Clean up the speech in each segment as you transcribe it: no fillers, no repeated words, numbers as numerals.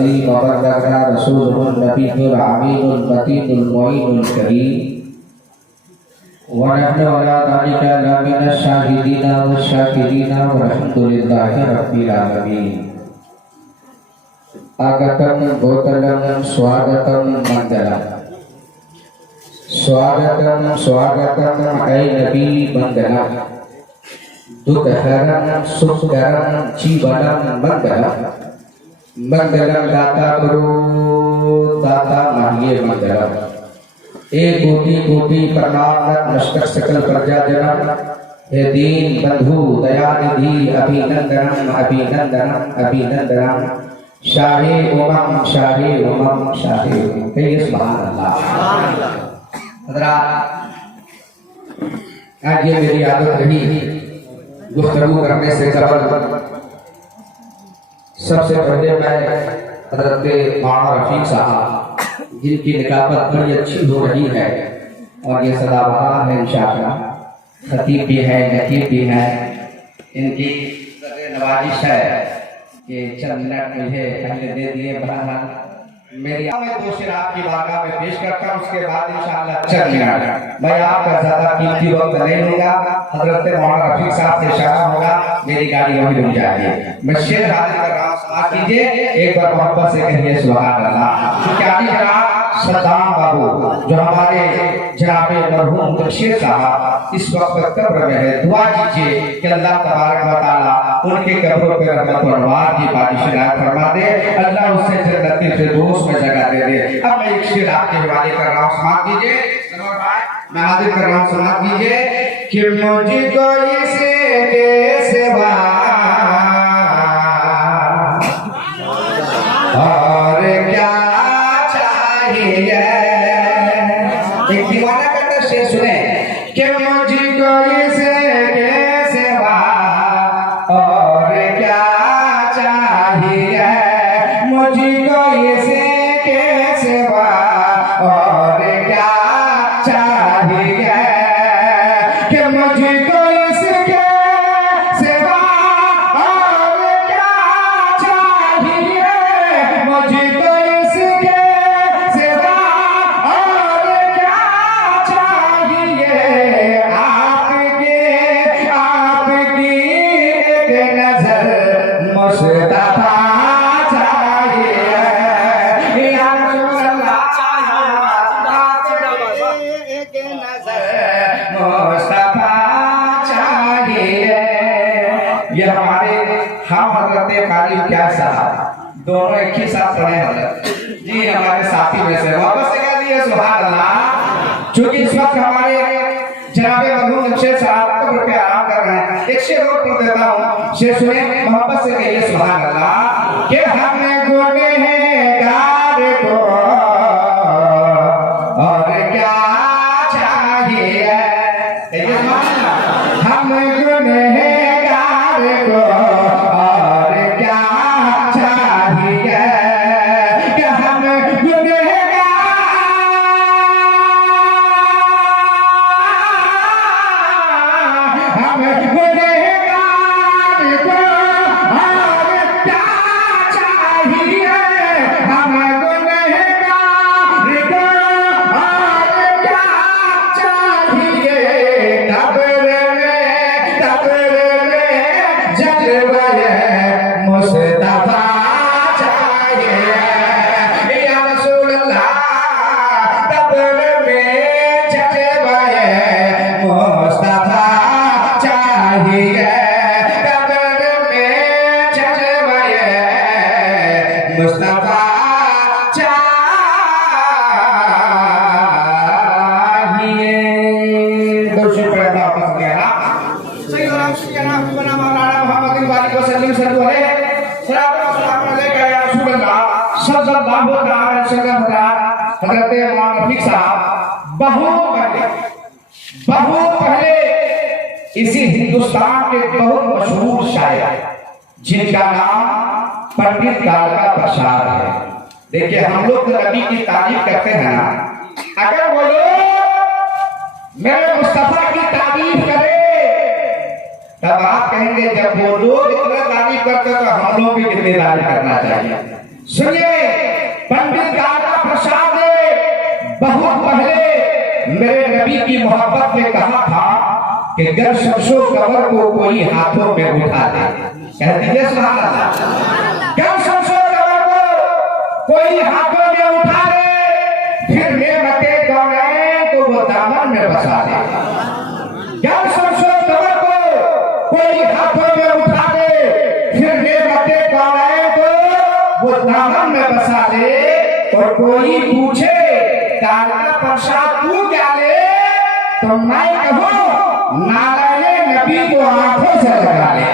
अज़ीम व बल्लगना रसूलुहुन नबीयुल अमीनुल मतीनुल मुईनुल करीम व नहनु अला ज़ालिका लमिनश शाहिदीना व शाकिरीना वल्हम्दुलिल्लाहि रब्बिल आलमीन। आगतम गोतलम स्वागतम मंगलम स्वागतम स्वागतम ऐ नबी मंगलम दुखहरम सुखकरम जीवनम मंगलम मंगलम दाता गुरु दाता माहिए मंगलम। एक कोटि कोटि प्रणाम नमस्कार सकल प्रजा जनम हे दीन बंधु दयानिधि अभिनंदनम अभिनंदनम अभिनंदनम शाहे उमम शाहे उमम शाहे उमम। कहिए सुभान अल्लाह। हज़रात, आज ये मेरी आदत रही गुफ्तगू करने से कबल सबसे पहले मैं हज़रत मौलाना रफीक साहब जिनकी निकाबत बड़ी अच्छी हो रही है और ये सदाबहार है इंशाअल्लाह, खतीब भी है नकीब भी है, इनकी नवाजिश है कि चंद मिनट मुझे पहले दे दिए। बहरहाल मेरी दो शेर आपकी बारगाह में पेश करता हूँ, उसके बाद इंशाअल्लाह चंद मिनट मैं आपका ज्यादा कीमती वक्त नहीं लूंगा। हजरत मौलाना रफीक साहब से इशारा होगा, मेरी गाड़ी वहीं रुक जाएगी। मैं शेर हाजिर कर रहा हूँ, समाअत कीजिए, एक बार मोहब्बत से कहिए सुभान अल्लाह। सद्दाम बाबू जो हमारे जनाबे मरहूम मुर्शिद साहब इस वक्त कब्र में है, दुआ कीजिए कि अल्लाह तबारक व तआला उनके कब्रों पर रहमत और नवाज की बारिश इनायत फरमा दे, अल्लाह उससे जन्नती फिरदौस में जगह दे दे। अब मैं एक शेर आपके हवाले कर रहा हूँ, समाअत कीजिए। मैं हाजिर कर रहा हूँ, समाअत कीजिए कि मुझको इसे कैसे और क्या एक दीवाना करता शेर सुने कि मुझको इसे कैसे और क्या चाहिए, मुझको इसे कैसे और क्या चाहिए कि मुझको इसके सिवा और क्या चाहिए, मुझको इसके सिवा और क्या चाहिए। आपकी एक नजर मुस्तफा चाहिए, या रसूल अल्लाह एक नजर मुस्तफा चाहिए। ये हमारे हम हजरत कारी क्या साहब दोनों एक ही साथ पढ़े हजरत जी, हमारे साथी में से वापस से कह दिए सुभान अल्लाह। चूंकि इस वक्त हमारे जनाबे मरहूम मुर्शिद साहब कब्र पे आराम कर रहे हैं, एक शेर और पढ़ देता हूँ, शेर सुने, मोहब्बत से कहिए सुभान अल्लाह कि हम गुनहगार को और क्या चाहिए, हम गुनहगार को और क्या चाहिए कि हम मुस्तफा चाहिए, या रसूल अल्लाह कब्र में जज्बे मुस्तफा चाहिए, कब्र में जज्बे मुस्तफा चाहिए। दोषी पैदा वापस गया ना सही नाम से नाम बना मौलाना मोहम्मद वाली को सल्लल्लाहु अलैहि वसल्लम सल्लल्लाहु अलैहि वसल्लम हजरत मौलाना रफीक साहब बहुत पहले इसी हिंदुस्तान के बहुत मशहूर शायर जिनका नाम पंडित कालका प्रसाद है। देखिए हम लोग नबी की तारीफ करते हैं ना, अगर वो लोग मेरे मुस्तफा की तारीफ करे तब आप कहेंगे जब वो लोग इतना तारीफ करते तो हम लोग भी कितनी तारीफ करना चाहिए। सुनिए, पंडित दादा प्रसाद ने बहुत पहले मेरे नबी की मोहब्बत में कहा था कि अगर शमशो कमर को कोई हाथों में उठा दे, कह दीजिए सुभान अल्लाह, अगर शमशो कमर को कोई हाथों में उठा दे, फिर नेमते कौन तो वो दामन में बसा दे। अगर शमशो कमर को कोई हाथों में उठा दे, फिर नेमते कौन तो वो दामन में बसा दे। और कोई पूछे दादा प्रसाद तू क्या ले, तो मैं कहूं नारायण नबी को आंखों से लगा ले।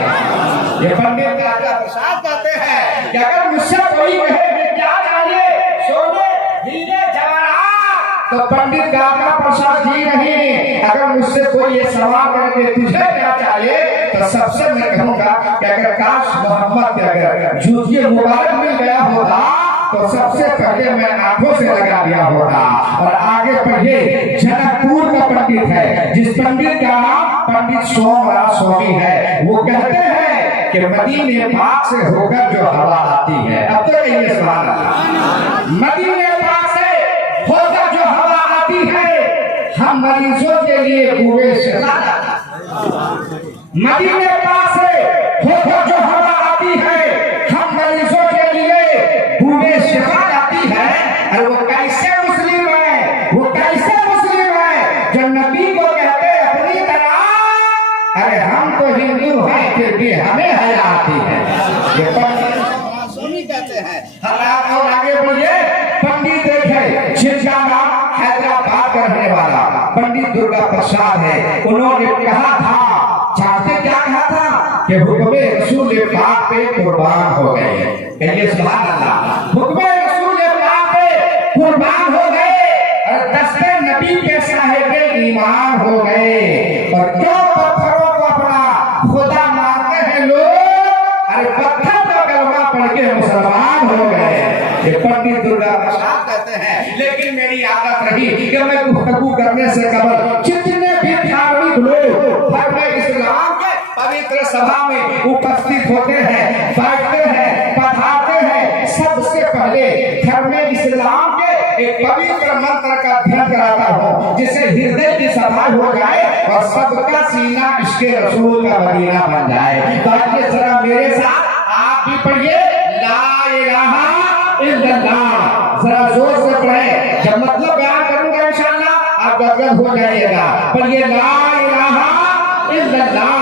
ये पंडित दादा प्रसाद कहते हैं कि अगर मुझसे कोई कहे कि क्या चाहिए, सोने हीरे जवाहरात, तो पंडित दादा प्रसाद जी नहीं, अगर मुझसे कोई ये सवाल करे कि तुझे क्या चाहिए, तो सबसे मैं कहूंगा कि अगर काश मोहम्मद के अगर जूतिए मुबारक मिल गया होता तो सबसे पहले मैं आंखों से लगा दिया होता। और आगे पढ़िए, जनकपुर का पंडित है, जिस पंडित का नाम पंडित सोमराज स्वामी है, वो कहते हैं कि मदीने पाक से होकर जो हवा आती है, अब तो कहिए सुभान अल्लाह, मदीने पाक से होकर जो हवा आती है, हम मरीजों के लिए पूरे शिफा लाता। मदीने पाक से होकर जो हवा आती है, हम मरीजों के लिए पूरे शिफा लाती है। और वो कैसे मुस्लिम है, वो कैसे मुस्लिम है जो नबी को कहते अपनी तरह, अरे हम तो हिंदू हैं फिर भी हमें हया आती है। ये पंडित स्वामी कहते हैं। और आगे बोलिए, पंडित देखे जिनका नाम हैदराबाद का रहने वाला पंडित दुर्गा प्रसाद है, उन्होंने कहा था, चाहते क्या कहा था कि हुक्मे रसूल पाक पे कुर्बान हो गए। कहिए सुभान अल्लाह, हुक्मे रसूल पाक पे कुर्बान हो गए और दस्ते नबी के साहिबे ईमान हो गए। और क्यों पत्थरों को अपना खुदा मानते हैं लोग, अरे पत्थर तो कलमा पढ़ के मुसलमान हो गए। ये पंडित दुर्गा प्रसाद कहते हैं। लेकिन मेरी आदत रही कि मैं गुफ्तगू करने से कबल जितने भी धार्मिक लोग धर्म इस्लाम के पवित्र सभा में उपस्थित होते हैं, बैठते हैं, पढ़ाते हैं, सबसे पहले धर्म इस्लाम के एक पवित्र मंत्र का ध्यान कराता हूँ, जिससे हृदय की सफाई हो जाए और सबका सीना इसके रसूल का मदीना बन जाए। तो आइए जरा मेरे साथ आप भी पढ़िए, ला इलाहा इल्लल्लाह, जरा जोर से पढ़े। जब मतलब बयान करूंगा इंशाअल्लाह आप गदगद हो जाइएगा। पढ़िए, ला इलाहा इल्लल्लाह।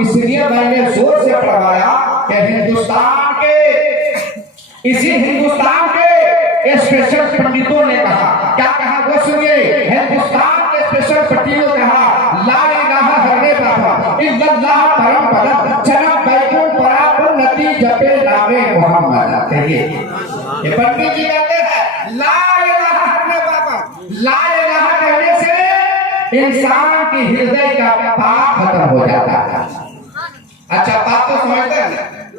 इसलिए मैंने जोर से पढ़वाया कि हिंदुस्तान के, इसी हिंदुस्तान के स्पेशल पंडितों ने कहा, क्या कहा वो सुनिए। हिंदुस्तान के स्पेशल पंडितों ने कहा, ला इलाहा हरने बाबा इल्लल्लाह परम पदम जन्म बैकुंठ पराकुंठ नती जपे नामे मोहम्मद। कहिए, ये पंडित जी कहते हैं ला इलाहा हरने बाबा, ला इलाहा कहने से इंसान की हृदय का पाप खत्म हो जाता है। अच्छा, बात तो समझते हैं,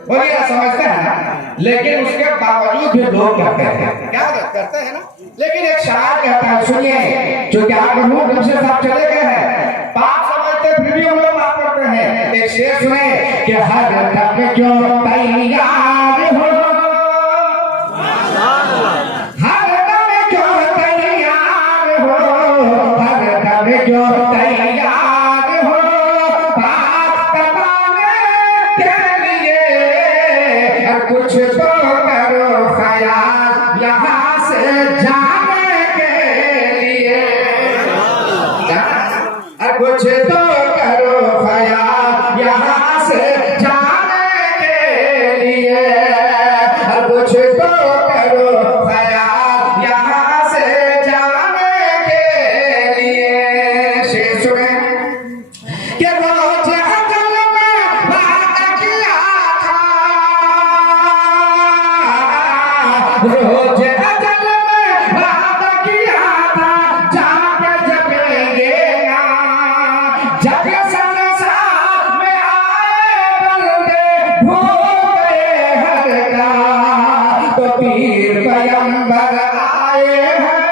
बोलिए समझते हैं ना, लेकिन उसके बावजूद भी लोग करते हैं, क्या करते हैं ना। लेकिन एक शायर कहता है, सुनिए, जो क्या कहूँ जब से सब चले गए हैं, पाप समझते फिर भी हम लोग बात करते हैं। एक शेर सुने कि हर दम क्यों तैयार हो, हर दम क्यों तैयार हो, हर दम क्यों तैयार हो, पाप कमाने के लिए कुछ तो करो ख्याल यहाँ से जाने के लिए, कुछ तो करो ख्याल यहाँ से जाने के लिए, कुछ तो करो ख्याल यहाँ से जाने के लिए। शेर सुने कि रोज अजल में वादा किया था, रोज अजल में वादा किया था, जाके जपेंगे ना, जग संसार में आए बंदे भूल गए हर का, तो पीर पैगंबर आए हैं,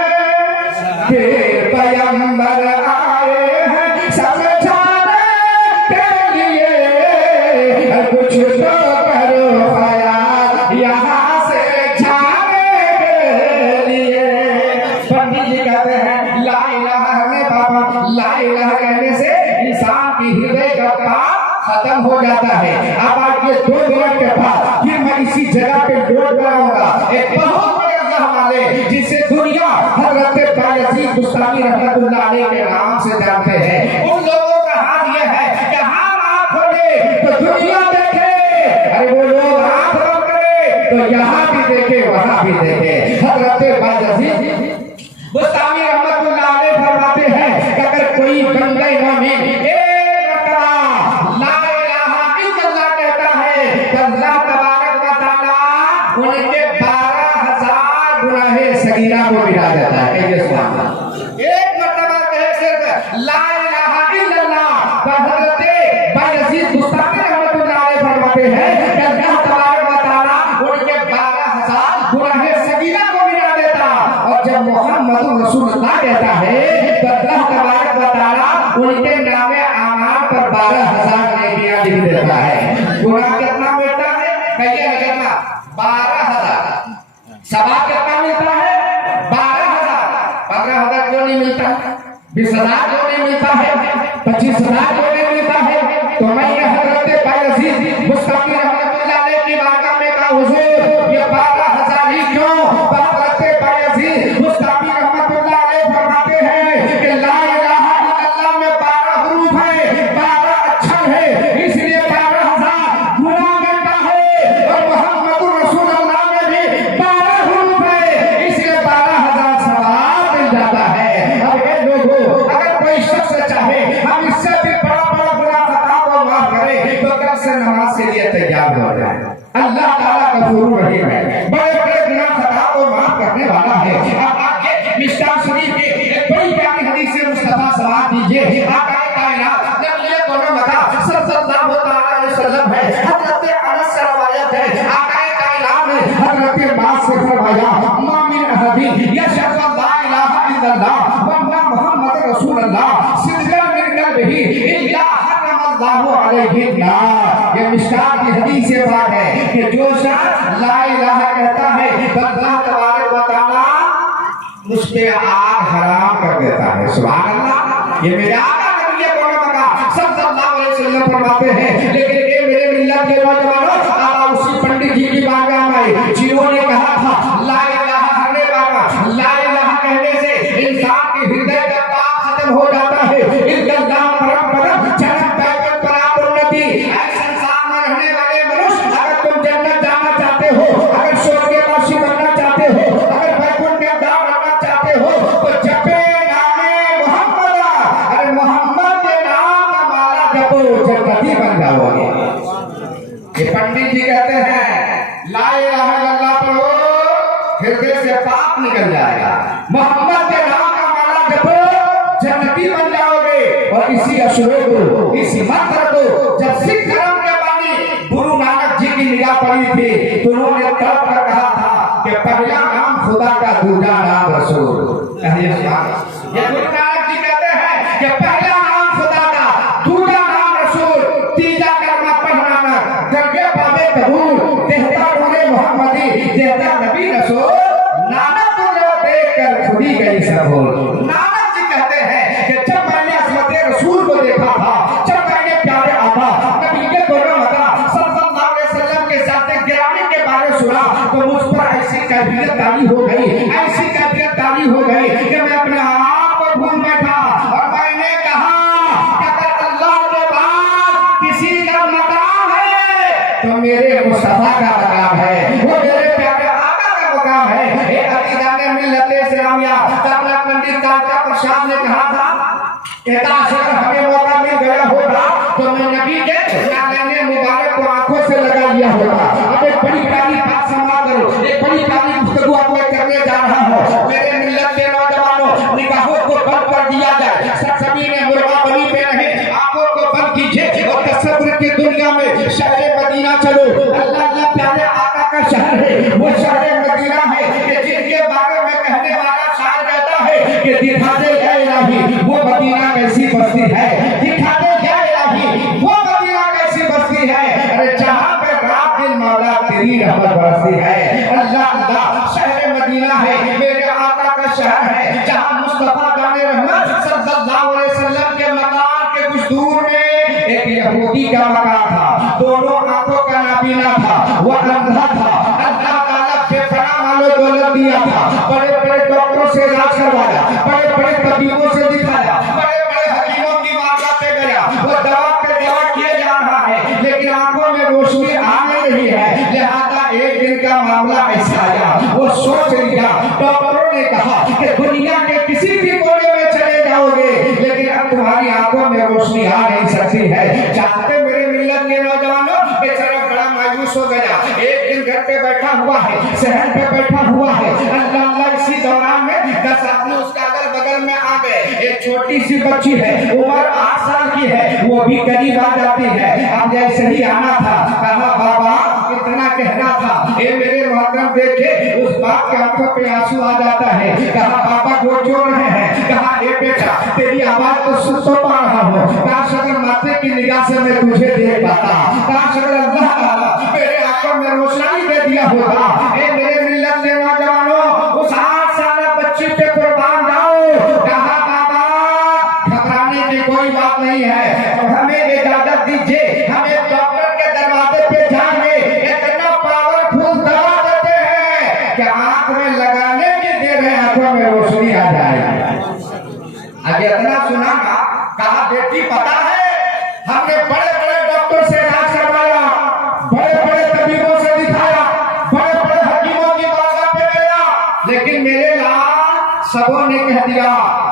पीर पैगंबर आए हैं समझाने के लिए, कुछ तो करो ख्याल यहाँ से जा एक बहुत बड़े अल्लाह वाले जिसे दुनिया हजरत बायजीद बुस्तामी रहमतुल्लाह अलैह के नाम से जानते हैं, उन लोगों का हाल यह है कि हम आँख खोले तो दुनिया देखे, अरे वो लोग आँख बंद करे तो यहाँ भी देखे वहाँ भी देखे। हजरत बायजीद बुस्तामी रहमतुल्लाह अलैह फरमाते हैं कि अगर कोई बंदे मोमिन एक मरतबा ला इलाहा इल्लल्लाह कहता है तो अल्लाह तबारक व तआला उनके 12,000 गुनाहे सगीरा को मिटा देता है। कहिए सुभान अल्लाह। एक मरतबा कहे सिर्फ ला इलाहा इल्लल्लाह तो हजरत बायजीद बुस्तामी रहमतुल्लाह अलैह फरमाते हैं कि अल्लाह तबारक व तआला उनके 12,000 गुनाहे सगीरा को मिटा देता। और जब मोहम्मद रसूलुल्लाह कहता है तो अल्लाह तबारक व तआला उनके नामे आमाल पर 12,000 नेकियां लिख देता है। गुनाह कितना मिलता है? कहिए कितना? 12,000। सवाब कितना मिलता है? 12,000। 15,000 क्यों नहीं मिलता? 20,000 क्यों नहीं मिलता है? 25,000 क्यों नहीं मिलता है? तो मैं ये हजरत बायजीद बुस्तामी रहमतुल्लाह अलैह की बारगाह में कहा, हुजूर ये 12,000 ही क्यों? हजरत बायजीद बुस्तामी रहमतुल्लाह अलैह फरमाते हैं कि ला इलाहा इल्लल्लाह में 12 हरूफ है, 12 अक्षर है, इसलिए 12,000 गुनाह मिलता है। और मोहम्मद रसूलुल्लाह में भी 12 हरूफ है, इसलिए 12,000 सवाब मिल जाता है। अब ये लोगों, अगर कोई शख्स चाहे हम इससे भी बड़ा गुनाह खता को माफ करें तो कल से नमाज के लिए तैयार हो जाए। अल्लाह ताला गफूर रहीम है, बड़े गुनाह खता को माफ करने वाला है। अब आगे मिश्कात शरीफ की एक बड़ी प्यारी हदीस से मुस्तफा सवाल दीजिए। आका कायनात नबी मुहम्मद सल्लल्लाहु अलैहि वसल्लम है, हजरत अनस से रवायत है, आका कायनात ने हजरत बास से फरमाया, मा मिन अहदिन यशहदु ला इलाहा इल्लल्लाह व अन्ना मुहम्मद रसूलुल्लाह सिद्दीक़ मिन कल्बिही इल्ला हर्रमल्लाहु अलैहि नार। ये मिश्कात की हदीस से बात है कि जो शख्स ला इलाहा कहता है तो अल्लाह तबारक व तआला उस पे आग हराम कर देता है। सुभान अल्लाह। ये मेरे आका नबी मुहम्मद सल्लल्लाहु अलैहि वसल्लम फरमाते हैं। लेकिन ये मेरे मिल्लत के नौजवानों, आप उसी पंडित जी की बारगाह में जिन्होंने कहा था ला इलाहा हरने वाला, ला इलाहा कहने से इंसान के हृदय का पाप खत्म हो जाता है। इल्लल्लाह परम जन्नत बैतुल पराउन्नति। ऐ संसार में रहने वाले मनुष्य, अगर तुम जन्नत जाना चाहते हो, अगर स्वर्ग के वासी बनना चाहते हो, अगर बैकुंठ के दाम रहना चाहते हो तो जपे नामे मोहम्मद। अरे मोहम्मद के नाम का माला जपो, जन्नती बन जाओगे। ये पंडित जी कहते हैं ला इलाहा इल्लल्लाह पढ़ो, हृदय से पाप निकल जाएगा। मोहम्मद के नाम का माला जपो, जन्नती बन जाओगे। और इसी अशुरे को, इसी मंत्र को जब सिख धर्म के बानी गुरु नानक जी की निगाह पड़ी थी तो उन्होंने तड़प कर कहा था कि पहला नाम खुदा का, दूसरा नाम रसूल। ये गुरु नानक जी कहते हैं कि पहला नाम खुदा का, दूसरा नाम रसूल, तीसरा कलमा पढ़ना दरगे पावे कबूल, देहता रोने मोहम्मदी, देहता नबी रसूल, नानक तुझे देख कर खुदी गई सबूल। नानक जी कहते हैं कि जब मैंने असमत रसूल को देखा था, जब मैंने प्यारे आका नबी के मुहम्मद सल्लल्लाहु अलैहि वसल्लम के साथ गिराने के बारे में सुना तो मुझ पर ऐसी कैफियत तारी हो गई, ऐसी कैफियत तारी हो गई कि मैं अपने आप को भूल बैठा। और मैंने कहा कि अगर अल्लाह के बाद किसी का मकाम है तो मेरे मुस्तफा का मकाम है, वो मेरे प्यारे आका का मकाम है। ये अकीदाने मिल्लत इस्लामिया दामला पंडित काका प्रसाद ने कहा था कि अगर हमें मौका मिल गया होगा तो मैं नबी के नाने मुबारक को आंखों से लगा लिया होगा। अब एक बड़ी प्यारी बात संवाद करो, एक बड़ी प्यारी गुफ्तगू आपको करने जा रहा हूं। का मामला ऐसा आया, वो सोच लिया। डॉक्टरों ने कहा कि दुनिया के किसी भी कोने में चले जाओगे, लेकिन अब तुम्हारी आंखों में रोशनी आ नहीं सकती है। जानते मेरे मिल्लत के नौजवानों, बेचारा बड़ा मायूस हो गया। एक दिन घर पे बैठा हुआ है, शहर पे बैठा हुआ है, अल्लाह अल्लाह, इसी दौरान में 10 आदमी उसका अगल बगल में आ गए। एक छोटी सी बच्ची है, उम्र 8 साल की है, वो भी करीब आ जाती है। अब जैसे ही आना था, कहा बाबा इतना कहना था। ये मेरे मोहतरम देखे, उस बाप के आंखों पे आंसू आ जाता है। कहा पापा को क्यों रहे हैं? कहा ए बेटा, तेरी आवाज तो सुन तो पा रहा हूँ, काश अगर माथे की निगाह से मैं तुझे देख पाता, काश अगर अल्लाह मेरे आंखों में रोशनी दे दिया होता। ए मेरे मिल्लत के नौजवानों, उस 8 साल बच्ची पे कुर्बान जाओ। कहा बाबा घबराने की कोई बात नहीं है, और हमें इजाजत दीजिए, हमें डॉक्टर के दरवाजे पे जाएंगे। इतना पावरफुल दवा देते हैं कि आंख में लगाने की देर में आंखों में रोशनी आ जाएगी। आगे इतना सुना, कहा बेटी पता है हमने बड़े बड़े डॉक्टर से इलाज करवाया, बड़े बड़े तबीबों से दिखाया, बड़े बड़े हकीमों की बात पे गया, लेकिन मेरे लाल सबों ने कह दिया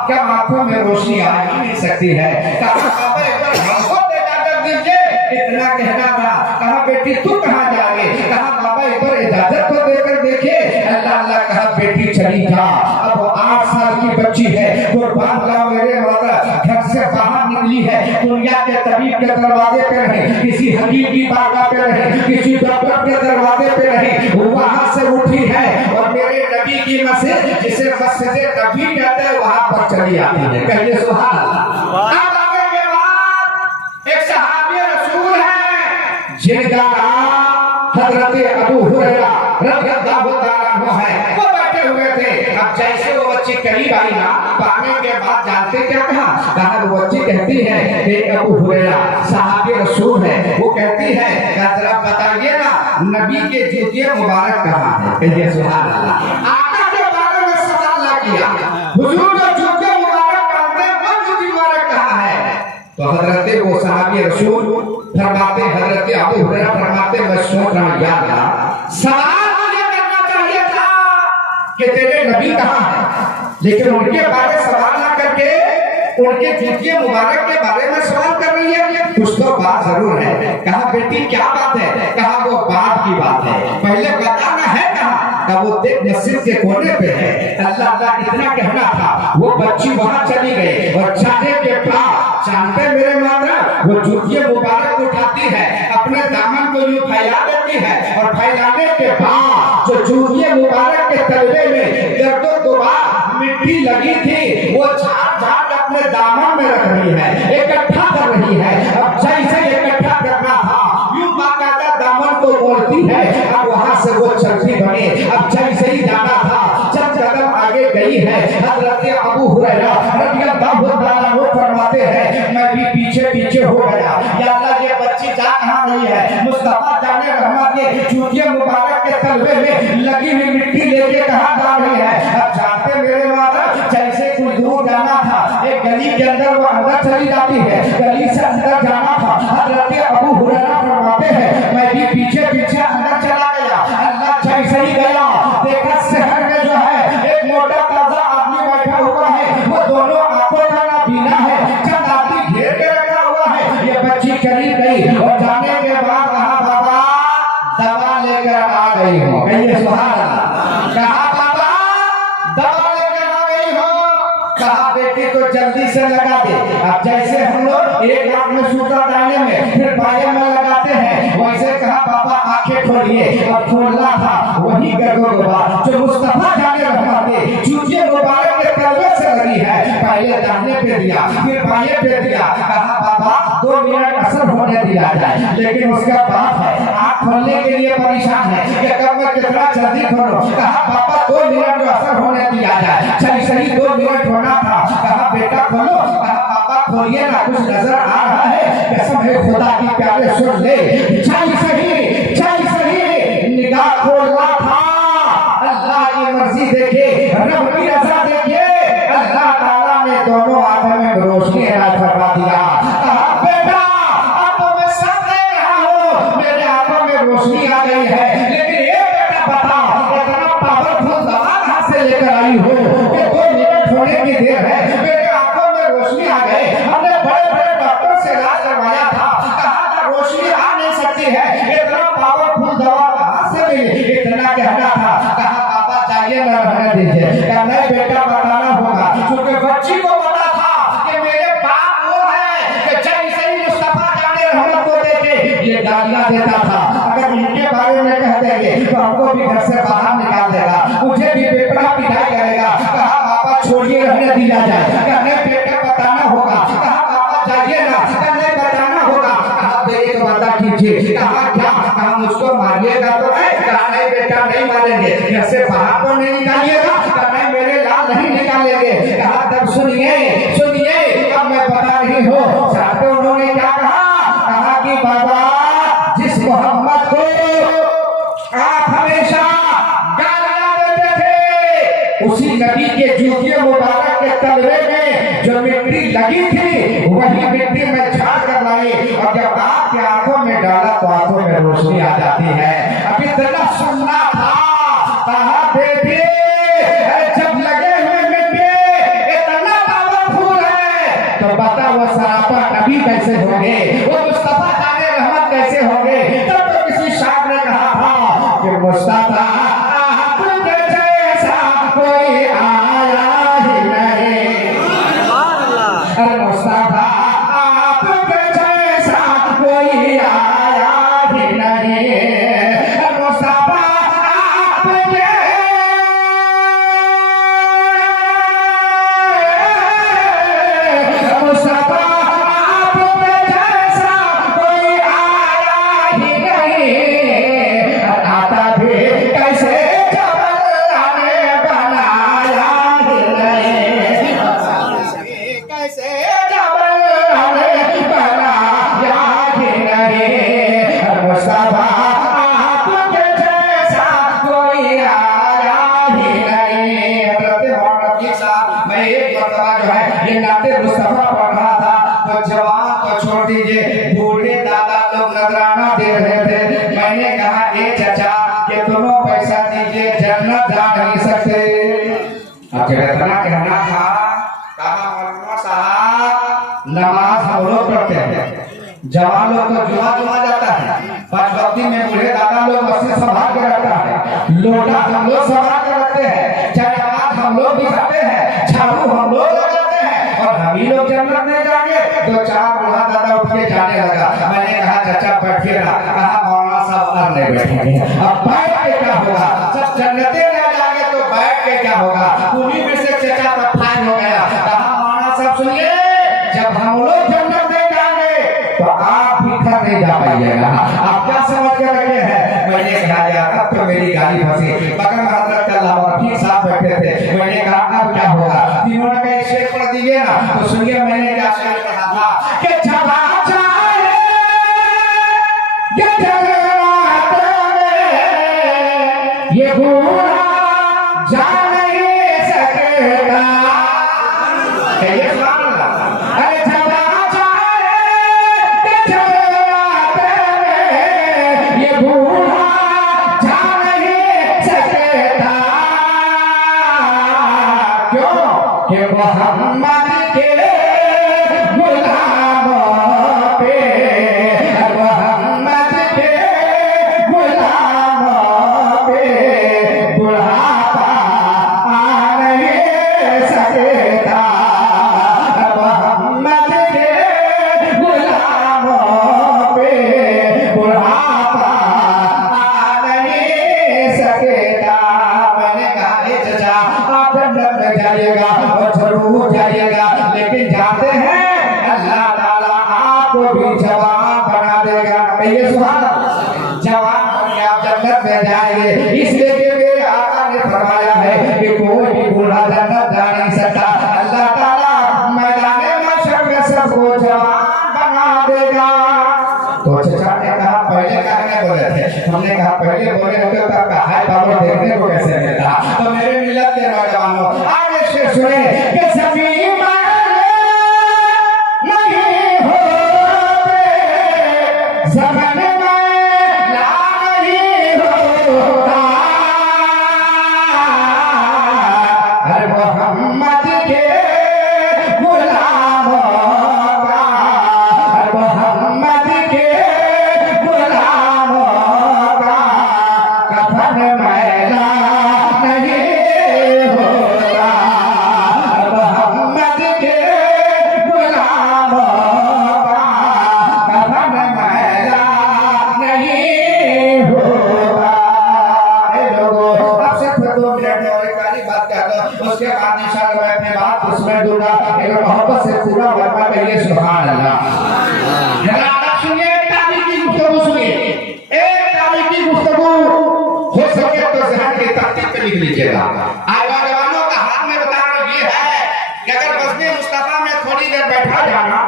क्या आंखों में रोशनी आ ही नहीं सकती है। कहा पापा एक बार हमको इजाजत दीजिए, इतना कहना था। कहा बेटी तू कहाँ जाओगे? कहा पापा एक बार इजाजत तो देकर देखिए। अल्लाह अल्लाह, कहा बेटी चली जा। अब वो 8 साल की बच्ची है, कुर्बान जाओ मेरे माता, घर से बाहर निकली है, दुनिया के तबीब के दरवाजे पे रहे, किसी हकीम की बारगाह पे रहे, किसी डॉक्टर के दरवाजे पे रहे, वहां से उठी है और मेरे नबी की मस्जिद, जिसे मस्जिद नबी कहते हैं, वहां पर चली आती है। कहिए सुभान अल्लाह। अब आगे के बाद एक सहाबी रसूल है जिनका नाम हजरत अबू हुरैरा रज़ियल्लाहु ताला अन्हु है। वो बैठे हुए थे। अब जैसे वो बच्ची करीब आई ना, पाने के बाद जानते क्या कहा? कहा वो बच्ची कहती है कि अबू हुरैरा सहाबी रसूल है, वो कहती है जरा बताइए ना नबी के जूते मुबारक कहाँ है? कहिए सुभान अल्लाह। आका के बारे में सवाल ना किया, हुजूर जो जूते मुबारक पहनते हैं वो जूते मुबारक कहाँ है? तो हजरत वो सहाबी रसूल फरमाते, हजरत अबू हुरैरा फरमाते, मैं सोच रहा या अल्लाह, सवाल मुझे करना चाहिए था कि तेरे नबी कहाँ है, लेकिन उनके बारे में सवाल ना करके उनके जूते मुबारक के बारे में सवाल कर रही है। कुछ तो बात जरूर है। कहा बेटी क्या बात है? कहा वो बात की बात है, पहले बताना है कहाँ? कहा वो देख मस्जिद के कोने पे है। अल्लाह अल्लाह इतना कहना था, वो बच्ची वहां चली गई और जाने के बाद जानते मेरे माता, वो जूते मुबारक उठाती है, अपने दामन को यूं फैला देती है, और फैलाने के बाद जो जूते मुबारक के तलवे में गर्दो गुबार मिट्टी लगी थी, वो झाड़ झाड़ अपने दामन में रख रही है, इकट्ठा कर रही है। अब जैसे इकट्ठा करना था, यूं बाकायदा दामन को बोलती है। अब वहां से वो चलती बनी। अब जैसे ही जाना था, जब कदम आगे गई है, हजरत अबू हुरैरा रज़ियल्लाहु ताला अन्हु फरमाते हैं, मैं भी पीछे पीछे हो गया। या अल्लाह, ये बच्ची जा कहाँ रही है? मुस्तफा जाने रहमत के जूते मुबारक के तलवे में लगी हुई मिट्टी लेके कहाँ जा रही है? अब जानते मेरे माता, जैसे कुछ दूर जाना था, एक गली के अंदर वो अंदर चली जाती है, गली से अंदर जाना था। हजरत अबू हुरैरा फरमाते हैं, मैं भी पीछे पीछे अंदर चला गया। अल्लाह जैसे ही गया, देखा शहर में जो है एक मोटा ताजा आदमी बैठा हुआ है, वो दोनों आंखों का ना बीना है, चंद आदमी घेर के रखा हुआ है। ये बच्ची चली गई और जाने के बाद कहा बाबा दवा लेकर आ गई हो। कहिए सुभान अल्लाह। कहा बाबा दवा लेकर आ गई हो। कहा बेटी तो जल्दी से लगा दे। अब जैसे हम लोग एक आंख में सूता डालने में फिर बाएं में लगाते हैं, वैसे कहा पापा आंखें खोलिए। अब खोलना था, वही गर्दो गुबार जो मुस्तफा जाने रहमत के जूते मुबारक के तलवे से लगी है, पहले दाहिने पे दिया, फिर बाएं पे दिया। कहा पापा 2 मिनट असर होने दिया जाए, लेकिन उसका बाप है आंख खोलने के लिए परेशान है कि कब मैं कितना जल्दी खोलूं। कहा पापा 2 मिनट जो असर होने दिया जाए। चल सही 2 मिनट होना था। कहा बेटा खोलो। कहा पापा खोलिए ना, कुछ नजर आ रहा है, कसम है खुदा की प्यारे सुन ले। चल सही निगाह खोलना था। अल्लाह की मर्जी देखिए, रब की रज़ा देखिए, अल्लाह ताला ने दोनों आंखों में रोशनी अता फरमा दिया। कहा बेटा अब तो मैं सब देख रहा हूं, मेरे आंखों में रोशनी आ गई है, लेकिन ये बेटा देर है, मेरे आंखों में रोशनी आ गई। हमने बड़े बड़े डॉक्टर से इलाज करवाया था, कहा था रोशनी आ नहीं सकती है, इतना पावरफुल दवा कहाँ से मिली, इतना कहना था। कहा पापा चाहिए न रहने दीजिए, कहा नहीं बेटा बताना होगा, क्योंकि बच्ची को पता था कि मेरे बाप वो है कि जैसे ही मुस्तफा जाने रहमत को देखे ये गालियां देता था, अगर इनके बारे में कह देंगे तो हमको भी घर से बाहर निकाल देगा, मुझे भी बेटा पिटाई करेगा। कहा पापा छोड़िए रहने दिया जाए, कहने बेटा बताना होगा। कहा पापा जाइए ना, कहने बताना होगा। कहा बेटे को बता कीजिए। कहा क्या, कहा मुझको मारिएगा तो नहीं, कहा नहीं बेटा नहीं मारेंगे, घर से बाहर तो नहीं निकालिएगा, कहा नहीं मेरे लाल नहीं निकालेंगे। कहा तब सुनिए सुनिए, अब मैं बता रही हूँ। साथ उन्होंने क्या कहा, कहा कि बाबा जिस मोहम्मद को आप हमेशा गालियां देते थे, उसी नबी के जूते मुबारक के तलवे में जो मिट्टी लगी थी वही मिट्टी में झाड़ कर लाई, और जब आपके आंखों में डाला तो आंखों में रोशनी आ जाती है। अभी इतना सुनना था, कहा बेटे जब लगे हुए मिट्टी इतना पावरफुल है तो बता वो सरापा नबी कैसे होंगे, वो मुस्तफा जाने रहमत कैसे होंगे। तब तो किसी शायर ने कहा था कि मुस्तफा तुझे जैसा कोई आया ही नहीं, अरे मुस्तफा तुझे जैसा कोई आया ही नहीं, मुस्तफा तुझे नमाज हम लोग पढ़ते हैं, जवान लोग तो जुमा जाता है, 5 वक्त में बूढ़े दादा लोग मस्जिद संभाल के रखता है, लोटा हम लोग संभाल के रखते हैं, जमात हम लोग भी करते हैं, झाड़ू हम लोग लगाते हैं, और हम ही लोग जन्नत में जाएंगे। 2-4 बूढ़ा दादा उठ के जाने लगा, मैंने कहा चाचा बैठिए ना, कहा मौलाना साहब अब नहीं बैठेंगे, अब बैठ के क्या होगा, सब जन्नते में जाएंगे तो बैठ के क्या होगा। उन्हीं में से चाचा का फाइन हो गया। कहा मौलाना साहब सुनिए, जब हम लोग जन्नत में जाएंगे तो आप भी घर नहीं जा पाइएगा, आप क्या समझ के रखे हैं। मैंने कहा यार अब तो मेरी गाली फंसी, बगल में हजरत अल्लाह रफीक साहब बैठे थे, मैंने कहा अब क्या होगा, तीनों ने कहा शेर पढ़ दीजिए ना, तो सुनिए मैंने क्या शेर पढ़ा था कि चला जाए ये जन्नत ये बूढ़ा जा नहीं सकता, ये मोहम्मद के गुलामों पे, मोहम्मद के गुलामों पे बुढ़ापा आ नहीं सकता, मोहम्मद के गुलामों पे बुढ़ापा आ नहीं सकता। मैंने कहा चाचा आप जन्नत में जाइएगा और जरूर जाइएगा, उसके बाद इंशाअल्लाह मैं अपनी बात उसमें दूंगा। एक मोहब्बत से पूरा वर्मा करिए सुभान अल्लाह। जरा आप सुनिए, एक ताली की गुफ्तगू सुनिए, एक ताली की गुफ्तगू हो सके तो जहन की तरतीब पे लिख लीजिएगा। आवाज़वानों का हाथ में बताना ये है कि अगर मस्जिद मुस्तफा में थोड़ी देर बैठा जाना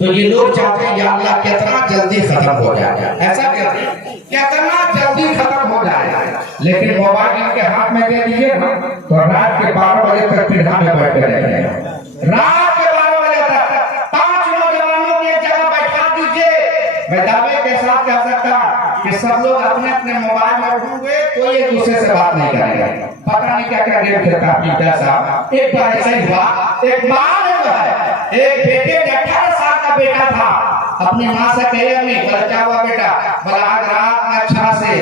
तो ये लोग चाहते हैं या अल्लाह कितना जल्दी खत्म हो जाए, ऐसा कहते हैं कितना जल्दी खत्म हो जाए। लेकिन मोबाइल इनके हाथ में दे दीजिए ना तो रात के 12 बजे तक पीढ़ा में बैठ कर रहेंगे। रात के 12 बजे तक 5 नौजवानों की जगह बैठा दीजिए, मैं दावे के साथ कह सकता कि सब लोग अपने अपने मोबाइल में होंगे, कोई एक दूसरे से बात नहीं करेगा। पता नहीं क्या क्या गेम खेलता पीता साहब। एक बार ऐसा ही हुआ, एक माँ है, एक बेटे 18 साल का बेटा था, अपनी माँ से कहे अम्मी बच्चा हुआ बेटा बोला आज रात में अच्छा से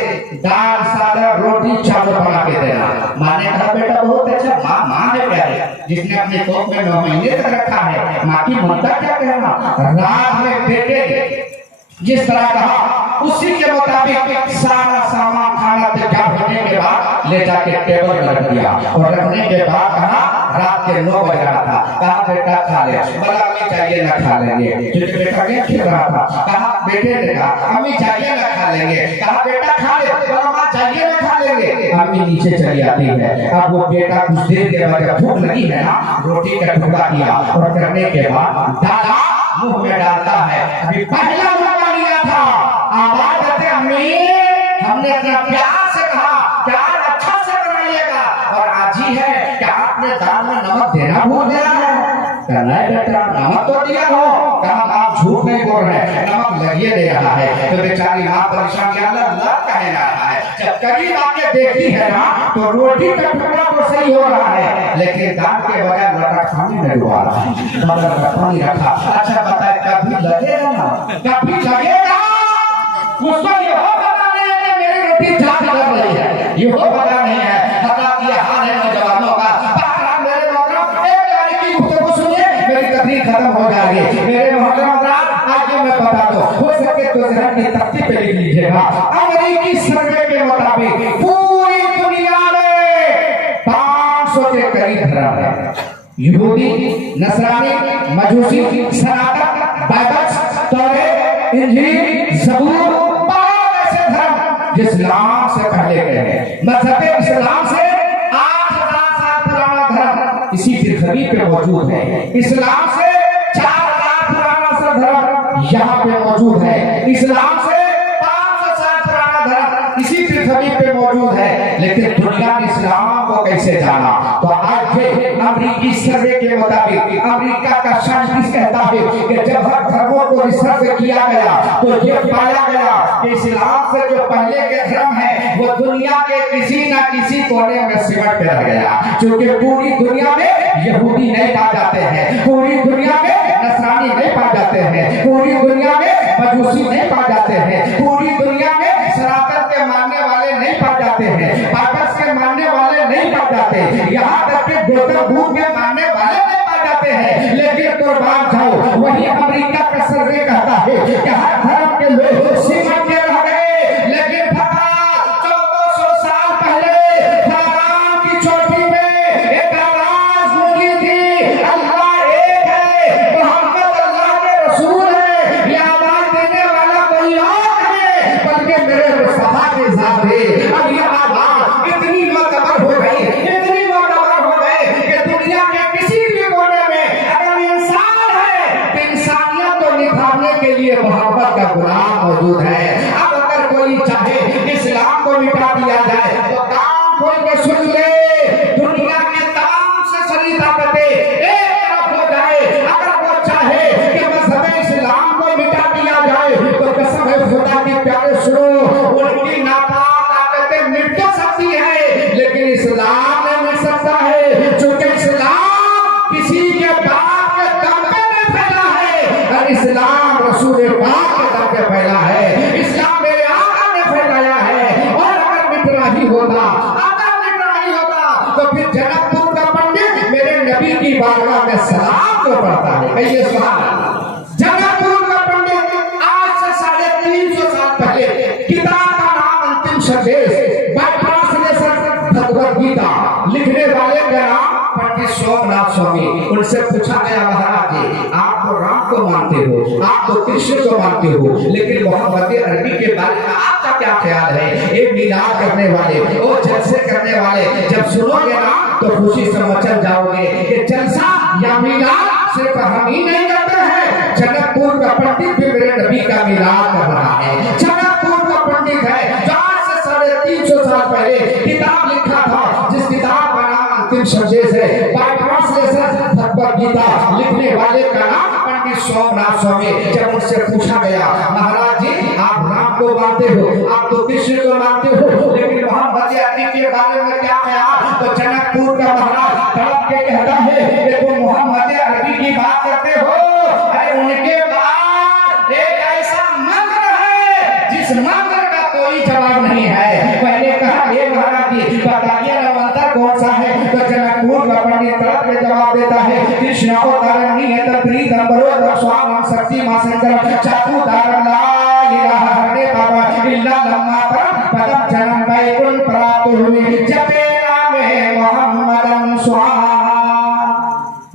दाल सादा रोटी चावल बना के देना। माँ ने कहा बेटा बहुत अच्छा, माँ है प्यारे जिसने अपने कोख में 9 महीने तक रखा है, माँ की ममता क्या कहना। रात में बेटे जिस तरह कहा उसी के मुताबिक सारा सामान खाना तैयार होने के बाद ले जाके टेबल पर रख दिया और रखने के बाद कहा रात के 9 बज रहा था, कहा बेटा खा ले, बोला अम्मी चाहिए ना खा लेंगे, क्योंकि बेटा क्या खेल रहा था। कहा बेटे ने कहा अम्मी चाहिए ना खा लेंगे, कहा बेटा खा ले, बोला माँ चाहिए ना खा लेंगे। अम्मी नीचे चली आती है। अब वो बेटा कुछ देर के बाद भूख लगी है ना, रोटी का टुकड़ा किया और करने के बाद डाला मुंह में डालता है। अभी पहला मौका लिया था, आवाज आते अम्मी हमने अपना प्यार से कहा प्यार अच्छा से बनाइएगा और आज ही है कि आपने दाल में नमक देना भूल गया है। कहना है बेटा नमक तो दिया हो, कहा आप झूठ नहीं बोल रहे, नमक लगिए दे रहा है। तो बेचारी माँ परेशान किया अल्लाह कहने रहा है। जब करीब आके देखती है ना तो रोटी का टुकड़ा तो सही हो रहा है लेकिन दाल के बगैर लटा खाने में डुबा रहा है, बगल में पानी रखा। अच्छा बताए कभी लगेगा ना, कभी लगेगा उसको ये हो पता नहीं है मेरी रोटी जाग लग रही है, ये हो पता नहीं है। हमारा ये हाल है नौजवानों का। मेरे मोहतरम एक तारीख की गुफ्तगू सुनिए, मेरी तकरीर खत्म हो जाएगी। मेरे मोहतरम आज मैं बता दो, हो सके तो जरा की तरतीब पे लिख लीजिएगा। अमेरिकी सर्वे के मुताबिक पूरी दुनिया में 500 के करीब धर्म है। यहूदी, नसरानी, मजूसी, सनातन, बाइबल, तौरात, इंजील, ज़बूर, इस्लाम से पहले गए हैं। मज़हब इस्लाम से 8000 साल पुराना धर्म इसी पृथ्वी पे मौजूद है। इस्लाम से 4000 पुराना धर्म यहाँ पे मौजूद है। इस्लाम से 500 साल पुराना धर्म इसी पृथ्वी पे मौजूद है। लेकिन दुनिया ने इस्लाम को कैसे जाना? तो आज अमेरिकी सर्वे के मुताबिक अमेरिका का साइंटिस्ट कहता है कि जब हर धर्मों को रिसर्च किया गया तो ये पाया गया कि इस्लाम से जो पहले के धर्म है वो दुनिया के किसी न किसी कोने में सिमट कर रह गया। क्योंकि पूरी दुनिया में यहूदी नहीं पा जाते हैं, पूरी दुनिया में नसरानी नहीं पा जाते हैं, पूरी दुनिया में मजूसी नहीं पा जाते हैं, पूरी दुनिया में सनातन के मानने वाले नहीं पा जाते हैं, बाइबल के मानने वाले नहीं पा जाते, यहाँ तक कि गौतम बुद्ध के मानने वाले नहीं पा जाते हैं। लेकिन कुर्बान जाओ, वही अमेरिका का सर्वे कहता है कि हर धर्म के लोग सिमट के रह गए। लेकिन 1400 साल पहले फराम की चोटी में एक आवाज गूंजी थी, अल्लाह एक है, मोहम्मद अल्लाह के रसूल है। ये आवाज देने वाला कोई और है बल्कि मेरे मुस्तफा के साथ है। अब ये आवाज इतनी मतबर हो गई, इतनी मतबर हो गई कि दुनिया के किसी भी कोने में अगर इंसान है तो इंसानियत को निखारने के लिए मोहब्बत का गुलाम मौजूद है। अब अगर कोई चाहे इस्लाम को मिटा दिया जाए तो कान खोल के सुन ले, दुनिया की तमाम से सारी ताकतें एक तरफ हो जाए। अगर वो चाहे कि मज़हब इस्लाम को मिटा दिया जाए तो कसम है खुदा की प्यारे सुनो, उनकी नापाक ताकतें मिट तो सकती है लेकिन इस्लाम नहीं मिट सकता है। क्योंकि इस्लाम किसी के बाप के दम पे नहीं फैला है और इस्लाम रसूल पाक के दम पे फैला है। इस्लाम मेरे आका ने फैलाया है। और अगर मिटना ही होता, अगर मिटना ही होता तो फिर जनकपुर का पंडित मेरे नबी की बारगाह में सलाम तो पढ़ता है। कहिए सुभान अल्लाह। जनकपुर का पंडित आज से 350 साल पहले किताब का नाम अंतिम संदेश बाय ट्रांसलेशन भगवत गीता लिखने वाले का नाम पंडित सोमनाथ स्वामी। उनसे पूछा गया महाराज जी आप तो राम को मानते हो, आप तो कृष्ण को मानते हो, लेकिन मोहम्मद अरबी के बारे में आपका क्या ख्याल है? एक मिलाद करने वाले और जलसे करने वाले जब सुनोगे ना तो खुशी से मचल जाओगे कि जलसा या मिलाद सिर्फ हम ही नहीं करते हैं, जनकपुर का पंडित भी मेरे नबी का मिलाद कर रहा है। जनकपुर का पंडित है जो आज से 350 साल पहले किताब लिखा था, जिस किताब का नाम अंतिम संदेश है, बाय ट्रांसलेशन भगवत गीता, लिखने वाले का नाम पंडित सोमनाथ स्वामी। जब उनसे पूछा गया महाराज जी आप राम को मानते हो, आप तो कृष्ण को मानते हो, लेकिन मोहम्मद अरबी के बारे में क्या ख्याल? तो जनकपुर का महाराज तड़प के कहता है कि तुम मोहम्मद अरबी की बात करते हो, अरे उनके बाद एक ऐसा मंत्र है जिस मंत्र का कोई जवाब नहीं है। मैंने कहा हे महाराज जी बताइए ना मंत्र कौन सा है? तो जनकपुर का पंडित तड़प के जवाब देता है कृष्ण अवतारणी है तत्प्रीत बरो स्वाम शक्ति मां शंकर चाकू धारण ला इलाहा हरे बाबा इल्ला लम्मा पदम जन्म वैकुंठ प्राप्त हुए जपे नामे मोहम्मदम स्वाहा।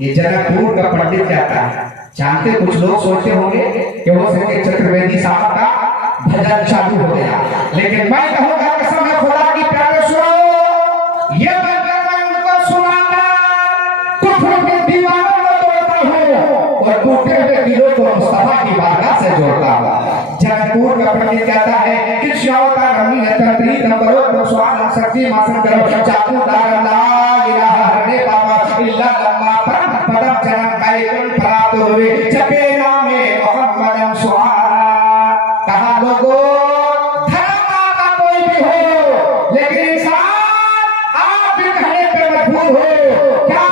ये जनकपुर का पंडित कहता है। जानते कुछ लोग सोचते होंगे कि हो सके चतुर्वेदी साहब का भजन चालू हो गया, लेकिन मैं कहूंगा कसम है खुदा की प्यारे सुनो, ये भजन मैं उनको सुनाता कुफर के दीवारों को तोड़ता हूँ और टूटे हुए दिलों को मुस्तफा की बारगाह से जोड़ता हूँ। जनकपुर का पंडित कहता है कृष्ण अवतार रमी है तंत्रीत नंबरो तो स्वान शक्ति मासन करो चाकू दार ला इलाहा हरे बाबा इल्ला लम्मा पदम जन्म वैकुंठ प्राप्त हुए जपे नामे मोहम्मदम स्वाहा। कहा लोगों धर्म का कोई भी हो, लेकिन इंसान आप भी कहने पे मजबूर हो क्या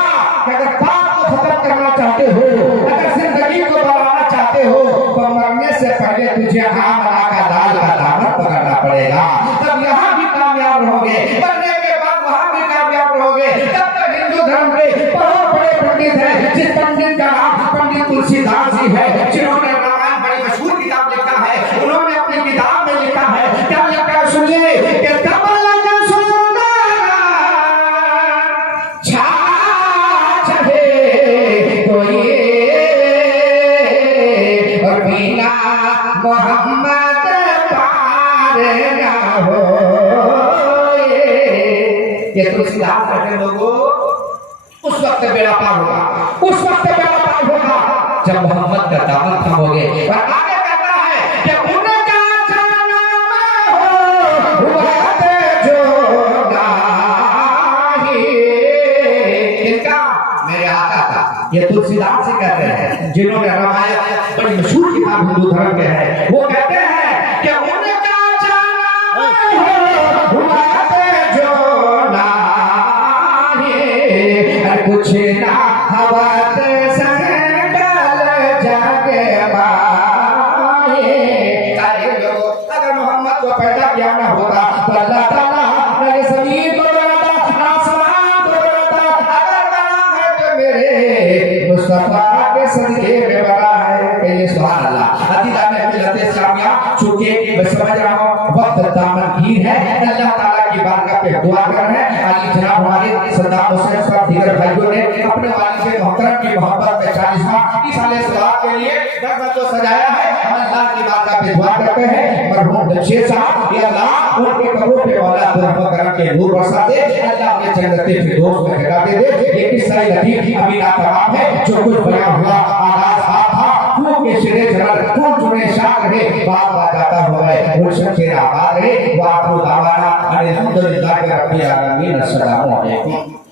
कि अगर पाप को खत्म करना चाहते हो, अगर जिंदगी को बढ़ाना चाहते हो, तो मरने से पहले तुझे आमला का लाल का दामन पकड़ना पड़ेगा, तब यहाँ भी कामयाब रहोगे, मरने के बाद वहाँ भी कामयाब रहोगे। तब तक हिंदू धर्म के बहुत बड़े पंडित है, जिस पंडित का नाम पंडित तुलसीदास जी है, जिन्होंने रामायण बड़ी मशहूर किताब लिखा है, उन्होंने अपनी किताब में लिखा है, क्या लिखा है सुनिए कि तब लगा सुंदर छाछ है कोई और बिना मोहम्मद पार ना हो। ये तुलसीदास कहते लोगों उस वक्त बेड़ा पार होगा, उस वक्त बेड़ा पार होगा जब मोहम्मद का दामन थामोगे। और आगे कहता है कि उनका जन्म हुआ जो नाही, इनका मेरे आका का। ये तुलसीदास जी कहते हैं जिन्होंने रामायण बड़ी मशहूर किताब हिंदू धर्म के है, वो कहते हैं कि उनका जन्म हुआ जो नाही, कुछ ना हवत संगल जागे बाए। अगर मोहम्मद को पैदा किया ना होता तो अल्लाह ताला मेरे जमीन को बनाता, आसमान को बनाता, अगर बना है तो मेरे मुस्तफा के सदके में बना है। कहिए सुभान अल्लाह। अतीदा में मिलते इस्लामिया चूंकि मैं समझ रहा हूँ वक्त दामनगीर है, अल्लाह ताला की बारगाह पे दुआ कर रहे हैं। आज जनाब हमारे सद्दाम हुसैन साहब दीगर भाइयों ने अपने वालिद मोहतरम की मोहब्बत में 40वां साल सवाब के लिए दरवाजा सजाया है। हम अल्लाह की बारगाह पे दुआ करते हैं मरहूम शेख साहब, या अल्लाह उनके कब्रों पे वाला रहमत करम के नूर बरसा दे, अल्लाह अपने जन्नते फिरदौस में ठहरा दे। ये किस्सा लतीफ अभी नातमाम है, जो कुछ बया हुआ आगाज था खून के सिरे जमल खून चुने शाख रहे बात जाता हुआ है गुलशन के आबाद रहे। वाह दावाना अल्हम्दुलिल्लाह के रब्बिल आलमीन। अस्सलामु अलैकुम।